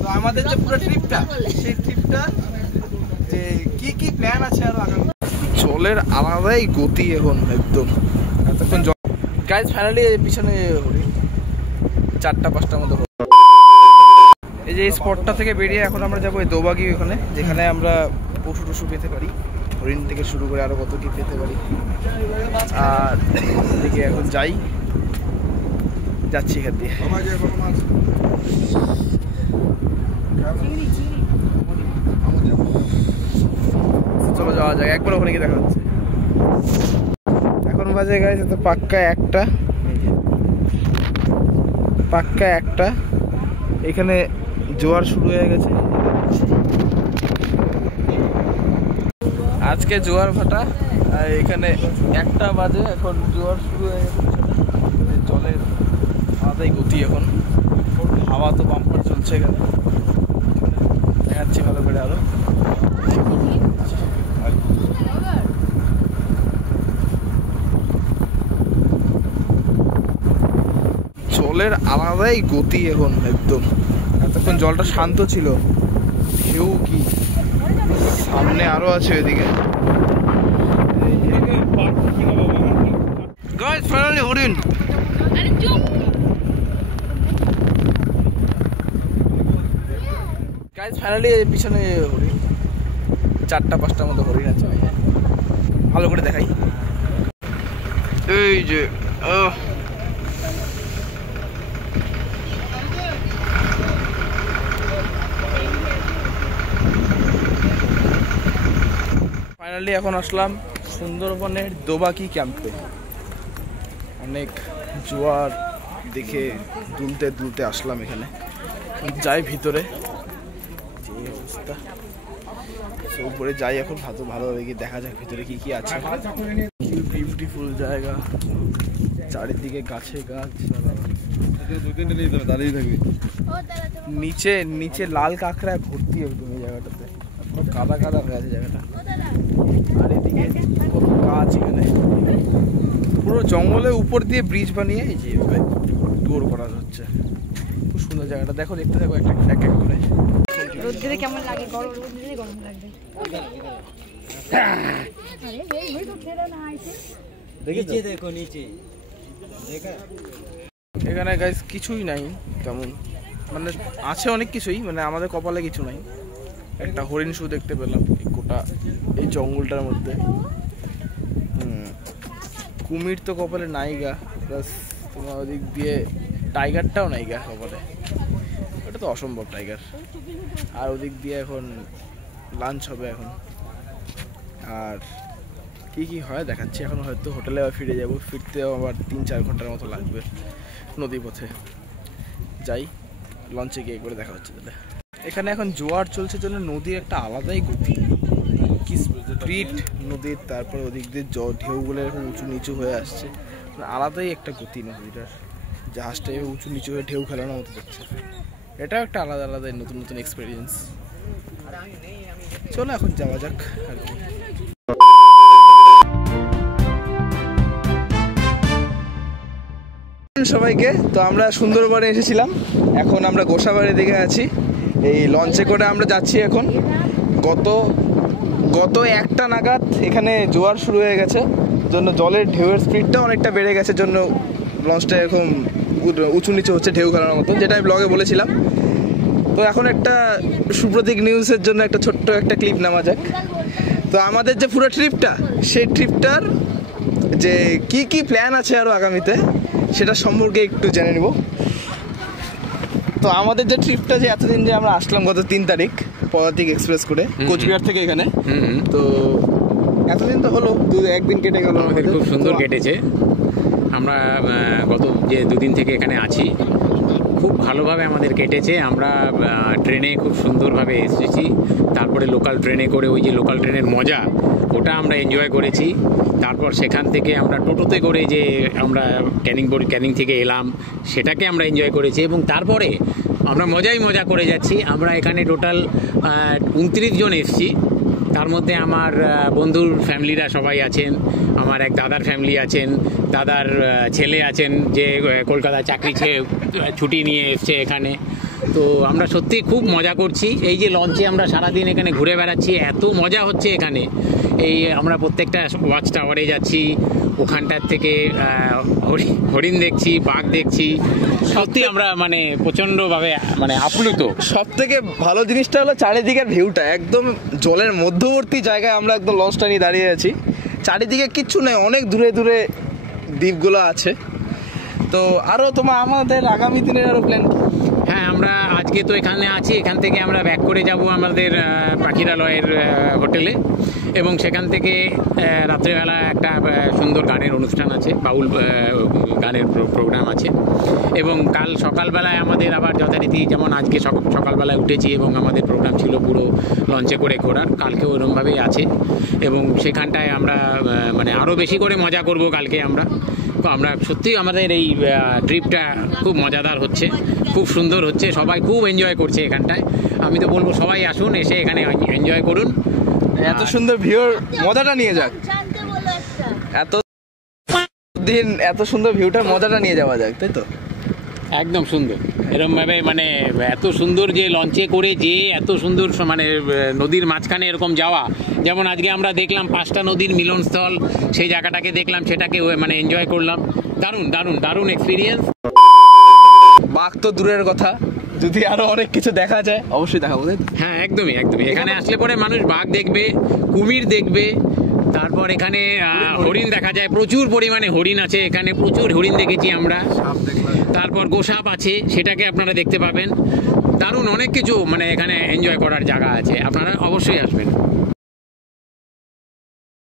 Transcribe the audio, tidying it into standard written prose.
তো আমাদের যে পুরো ট্রিপটা, সেই ট্রিপটা যে কি কি প্ল্যান আছে আর আগামী, জলের আলাদাই গতি এখন একদম। এতক্ষণ গাইজ ফাইনালি পিছনে 4টা-5টার মতো। এই যে স্পটটা থেকে বেরিয়ে এখন আমরা যাবো এই দোবাগি, ওখানে যেখানে আমরা পশু টশু পেতে পারি, হরিণ থেকে শুরু করে আরো কত কি পেতে পারি। আর এদিকে এখন যাচ্ছি এখান দিয়ে। চলো যাওয়া যাক, একবার ওখানে গিয়ে দেখা হচ্ছে। এখন বাজে গাইজ তো পাক্কা একটা, এখানে জোয়ার শুরু হয়ে গেছে আজকে, জোয়ার ভাটা। আর এখানে 1টা বাজে, এখন জোয়ার শুরু হয়ে গেছে। জলের আলাদাই গতি এখন, হাওয়া তো বাম্পার চলছে এখানে, দেখাচ্ছি ভালো করে আরো। জলের আলাদাই গতি এখন একদম। এতক্ষণ জলটা শান্ত ছিল, ঢেউ কি সামনে আরো আছে এদিকে। গাইস ফাইনালি হরিণ। গাইস ফাইনালি পিছনে হরিণ, 4টা-5টার মতো হরিণ আছে। ভালো করে দেখাই, এই যে ফাইনালি এখন আসলাম সুন্দরবনের দোবাকি ক্যাম্পে। অনেক জোয়ার দেখে দুলতে আসলাম এখানে। যাই ভিতরে, যে অবস্থা, উপরে যাই এখন ভালো দেখা যাক ভিতরে কি কি আছে। বিউটিফুল জায়গা, চারিদিকে গাছে গাছ, নিচে লাল কাঁকড়া ভর্তি একদম এই জায়গাটাতে, কাদা হয়ে আছে জায়গাটা। আর এদিকে কত গাছ, এখানে পুরো জঙ্গলের উপর দিয়ে ব্রিজ বানিয়ে এই যে ট্যুর করা হচ্ছে। খুব সুন্দর জায়গাটা, দেখো, দেখতে থাকো এক এক করে। রোদ্রে কেমন লাগে? গরম রোদ্রে গরম লাগবে। এখানে গাইস কিছুই নাই তেমন, মানে আছে অনেক কিছুই, মানে আমাদের কপালে কিছু নাই। একটা হরিণ শু দেখতে পেলাম গোটা এই জঙ্গলটার মধ্যে। কুমির তো কপালে নাইগা, প্লাস তোমার ওদিক দিয়ে টাইগারটাও নাইগা কপালে, ওটা তো অসম্ভব টাইগার। আর ওদিক দিয়ে এখন লাঞ্চ হবে এখন, আর কি কি হয় দেখাচ্ছি। এখন হয়তো হোটেলে ফিরে যাব, ফিরতেও আবার 3-4 ঘন্টার মতো লাগবে নদী পথে। যাই, লঞ্চে গিয়ে করে দেখা হচ্ছে তাহলে। এখানে এখন জোয়ার চলছে জন্য নদীর একটা আলাদাই গতি, কি স্পিড নদীর। তারপর ওদিক দিয়ে ঢেউগুলো এরকম উঁচু নিচু হয়ে আসছে, আলাদাই একটা গতি নদীটার। জাহাজটা উঁচু নিচু হয়ে ঢেউ খেলানোর মতো যাচ্ছে, এটাও একটা আলাদা নতুন এক্সপিরিয়েন্স। চলো এখন যাওয়া যাক আর কি। সবাইকে, তো আমরা সুন্দরবনে এসেছিলাম, এখন আমরা গোসাবাড়ির দিকে আছি। এই লঞ্চে করে আমরা যাচ্ছি এখন। গত 1টা নাগাদ এখানে জোয়ার শুরু হয়ে গেছে, জন্য জলের ঢেউয়ের স্পিডটা অনেকটা বেড়ে গেছে, জন্য লঞ্চটা এখন উঁচু নিচু হচ্ছে ঢেউ খেলানোর মতো, যেটা আমি ব্লগে বলেছিলাম। তো এখন একটা সুপ্রতীক নিউজের জন্য একটা ছোট্ট একটা ক্লিপ নেওয়া যাক। তো আমাদের যে পুরো ট্রিপটা, সেই ট্রিপটার যে কি কি প্ল্যান আছে আরও আগামীতে, সেটা সম্পর্কে একটু জেনে নেব। তো আমাদের যে ট্রিপটা, যে এতদিন যে আমরা আসলাম গত 3 তারিখ পদাতিক এক্সপ্রেস করে কোচবিহার থেকে এখানে, তো এতদিন তো হলো, একদিন কেটে গেল, আমাদের খুব সুন্দর কেটেছে। আমরা গত যে 2 দিন থেকে এখানে আছি, খুব ভালোভাবে আমাদের কেটেছে। আমরা ট্রেনে খুব সুন্দরভাবে এসেছি, তারপরে লোকাল ট্রেনে করে, ওই যে লোকাল ট্রেনের মজা, ওটা আমরা এনজয় করেছি। তারপর সেখান থেকে আমরা টোটোতে করে যে আমরা ক্যানিং থেকে এলাম, সেটাকে আমরা এনজয় করেছি। এবং তারপরে আমরা মজা করে যাচ্ছি। আমরা এখানে টোটাল 29 জন এসেছি, তার মধ্যে আমার বন্ধুর ফ্যামিলিরা সবাই আছেন, আমার এক দাদার ফ্যামিলি আছেন, দাদার ছেলে আছেন যে কলকাতা চাকরি ছুটি নিয়ে এসছে এখানে। তো আমরা সত্যি খুব মজা করছি। এই যে লঞ্চে আমরা সারাদিন এখানে ঘুরে বেড়াচ্ছি, এত মজা হচ্ছে এখানে। এই আমরা প্রত্যেকটা ওয়াচ টাওয়ারে যাচ্ছি, ওখানটার থেকে হরিণ দেখছি, বাঘ দেখছি। সত্যি আমরা মানে প্রচণ্ডভাবে মানে আপ্লুত। সব থেকে ভালো জিনিসটা হলো চারিদিকের ভিউটা, একদম জলের মধ্যবর্তী জায়গায় আমরা একদম লঞ্চটা নিয়ে দাঁড়িয়ে আছি। চারিদিকে কিচ্ছু নেই, অনেক দূরে দূরে দ্বীপগুলো আছে। তো আরও আমাদের আগামী দিনের আরও প্ল্যান? হ্যাঁ, আমরা আজকে তো এখানে আছি, এখান থেকে আমরা ব্যাক করে যাব আমাদের পাখিরালয়ের হোটেলে, এবং সেখান থেকে রাত্রেবেলা একটা সুন্দর গানের অনুষ্ঠান আছে, বাউল গানের প্রোগ্রাম আছে। এবং কাল সকালবেলায় আমাদের আবার যথারীতি, যেমন আজকে সকালবেলায় উঠেছি এবং আমাদের প্রোগ্রাম ছিল পুরো লঞ্চে করে ঘোরার, কালকেও ওরমভাবেই আছে। এবং সেখানটায় আমরা মানে আরও বেশি করে মজা করব কালকে আমরা। তো আমরা সত্যি আমাদের এই ট্রিপটা খুব মজাদার হচ্ছে, খুব সুন্দর হচ্ছে, সবাই খুব এনজয় করছে এখানটায়। আমি তো বলবো সবাই আসুন, এসে এখানে এনজয় করুন, এত সুন্দর ভিউর মজাটা নিয়ে যাক, এত সুন্দর ভিউটার মজাটা নিয়ে যাওয়া যাক, তাই তো? একদম সুন্দর এরকমভাবে, মানে এত সুন্দর যে লঞ্চে করে যে এত সুন্দর মানে নদীর মাঝখানে এরকম যাওয়া, যেমন আজকে আমরা দেখলাম 5টা নদীর মিলনস্থল, সেই জায়গাটাকে দেখলাম, সেটাকে মানে এনজয় করলাম। দারুণ দারুণ দারুণ এক্সপিরিয়েন্স। বাঘ তো দূরের কথা, যদি আরো অনেক কিছু দেখা যায় অবশ্যই দেখাবো, তাই তো? হ্যাঁ, একদমই একদমই। এখানে আসলে পরে মানুষ বাঘ দেখবে, কুমির দেখবে, তারপর এখানে হরিণ দেখা যায়, প্রচুর পরিমাণে হরিণ আছে এখানে, প্রচুর হরিণ দেখেছি আমরা। তারপর গোসাপ আছে, সেটাকে আপনারা দেখতে পাবেন। দারুণ অনেক কিছু মানে এখানে এনজয় করার জায়গা আছে, আপনারা অবশ্যই আসবেন।